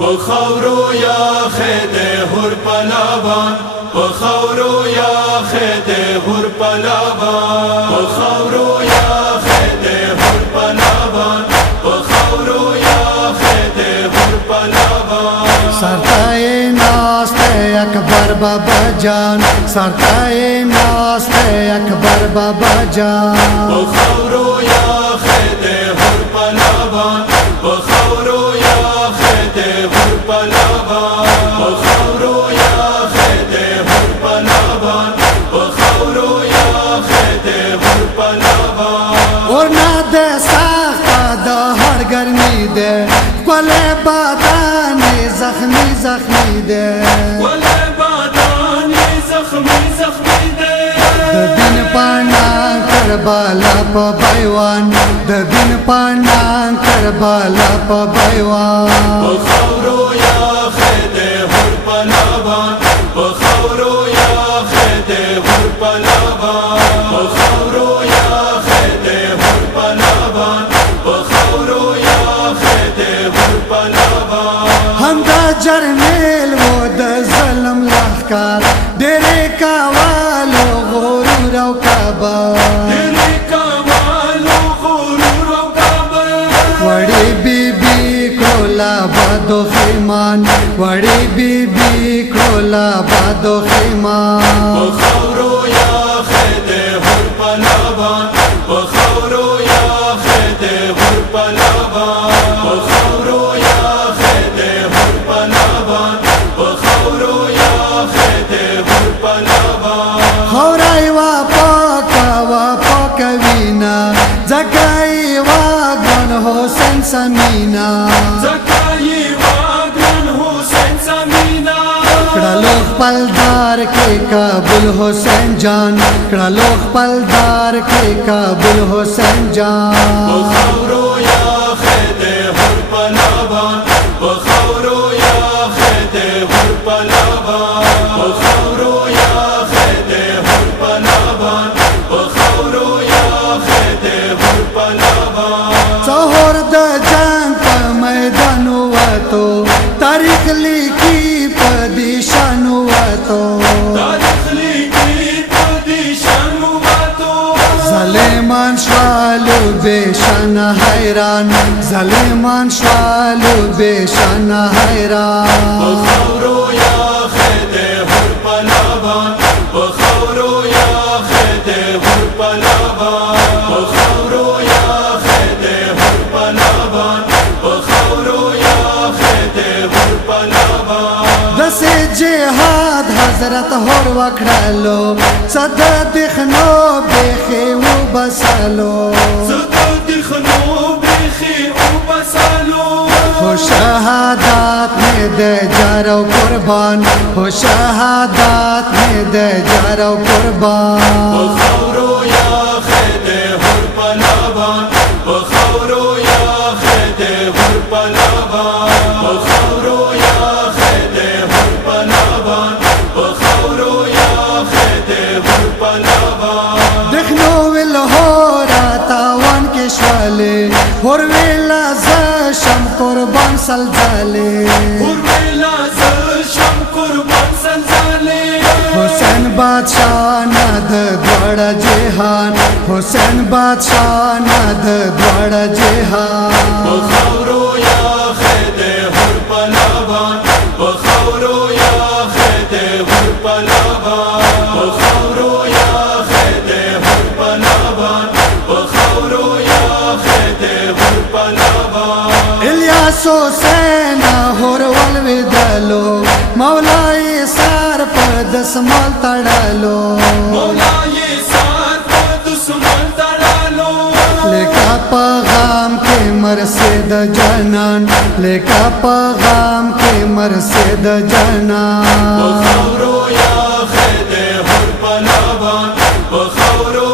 پخورو یا خید هر پلابان پخورو یا خید هر پلابان پخورو یا خید هر پلابان پخورو یا خید هر پلابان سرتای ناست اکبر بابا جان سرتای ناست اکبر بابا جان پخورو یا خید هر پلابان پخورو یا خید هر پلابان پخورو یا خید هر پلابان پخورو یا خید هر پلابان اور ناد سخت دا هر گرمی ده گل بادان زخمی زخمی ده گل بادان زخمی زخمی ده دین پانا کربلا پا بایوان دین پانا کربلا پا بایوان پخورو یا خید هر پلابان پخورو یا خید هر پلابان پخورو یا خید هر پلابان پخورو یا خید هر پلابان هم دا جرمیل و دا ظلم لحکار دیره کاوالو غرور و کابا دیره کاوالو غرور و کابا وڑی بی بی کرولا بادو خیمان وڑی بی بی کرولا بادو خیمان پخورو یا خید هر پلابان پخورو یا خید هر پلابان پخورو یا خید هر پلابان پخورو یا خید هر پلابان خورای و پاکا وینا زکای و گن حسین سمینا زکای واگن حسین سمینا کڑلوخ پلدار کے کابل حسین جان کڑلوخ پلدار کے کابل حسین جان پخورو یا خید هر پلابان پخورو یا خید هر پلابان پخورو یا خید هر پلابان پخورو یا خید هر پلابان سہور دا جنگ پا میدان ہوا تو تاریخ لکھی پدیشان ہوا تو تاریخ لکھی پدیشان ہوا تو ظالمان شوالو بیشان حیران ظالمان شوالو بیشان حیران پخورو یا خید هر پلابان پخورو یا خید هر پلابان پخورو یا خید هر پلابان پخورو یا خید هر پلابان دس جهاد حضرت هر وکړلو صد دخنو بخي و بسالو صد دخنو بخي و بسالو ہو شہادات میں دے جارو قربان ہو شہادات میں دے جارو قربان پخورو یا خید هر پلابان پخورو یا خید هر پلابان پخورو یا خید هر پلابان پخورو یا خید هر پلابان دخنو ولہورا تاوان کے شوالے ہور ویلا شم قربان سلزالے ویلا شم قربان سلزالے حسین بادشاہ ناد دوڑا جہان حسین بادشاہ ناد دوڑا جہان پخورو یا خید هر پلابان پخورو یا خید هر پلابان پخورو یا خید هر پلابان پخورو یا خید هر پلابان الیاس حسین ہور والودلو مولائی سار پر دسمال تڑالو مولائی سار پر دسمال تڑالو لکا پیغام کے مرسد جانان لکا پیغام کے مرسد جانان پخورو یا خید هر پلابان پخورو